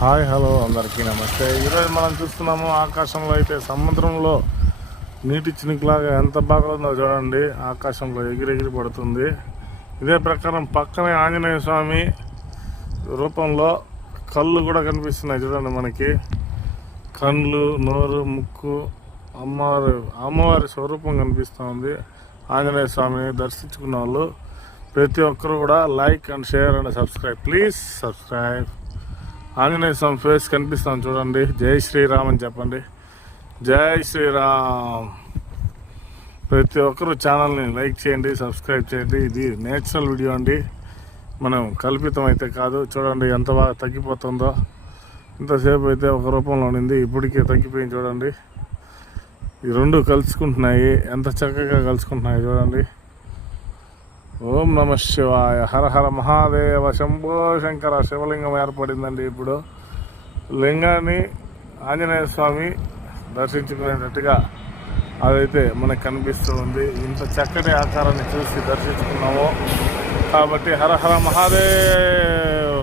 Hi hello అందరికీ నమస్తే. ఈరోజు మనం చూస్తున్నాము ఆకాశంలో అయితే సముద్రంలో నీటి చినుకులాగా ఎంత బాగా ఉందో చూడండి. ఆకాశంలో ఎగిరెగిరి పడుతుంది. ఇదే ప్రకారం పక్కనే ఆంజనేయ స్వామి రూపంలో కళ్ళు కూడా కనిపిస్తున్నాయి చూడండి. మనకి కళ్ళు, నోరు, ముక్కు, అమ్మవారి స్వరూపం కనిపిస్తుంది. ఆంజనేయ స్వామిని దర్శించుకున్న వాళ్ళు ప్రతి ఒక్కరు కూడా like and share and subscribe. Please subscribe. Anjaneya Swami face కనిపిస్తాను చూడండి. జై శ్రీరామ్ అని చెప్పండి. జై శ్రీరామ్. ప్రతి ఒక్కరు ఛానల్ని లైక్ చేయండి, సబ్స్క్రైబ్ చేయండి. ఇది నేచురల్ వీడియో అండి, మనం కల్పితం అయితే కాదు. చూడండి ఎంత బాగా తగ్గిపోతుందో. ఇంతసేపు అయితే ఒక రూపంలో ఉండింది, ఇప్పటికే తగ్గిపోయింది చూడండి. ఈ రెండు కలుసుకుంటున్నాయి, ఎంత చక్కగా కలుసుకుంటున్నాయి చూడండి. ఓం నమ శివాయ, హర హర మహాదేవ, శంభో శంకర. శివలింగం ఏర్పడిందండి. ఇప్పుడు లింగాన్ని ఆంజనేయ స్వామి దర్శించుకునేటట్టుగా అదైతే మనకు కనిపిస్తూ ఉంది. ఇంత చక్కటి ఆకారాన్ని చూసి దర్శించుకున్నాము కాబట్టి హర హర మహాదేవ్.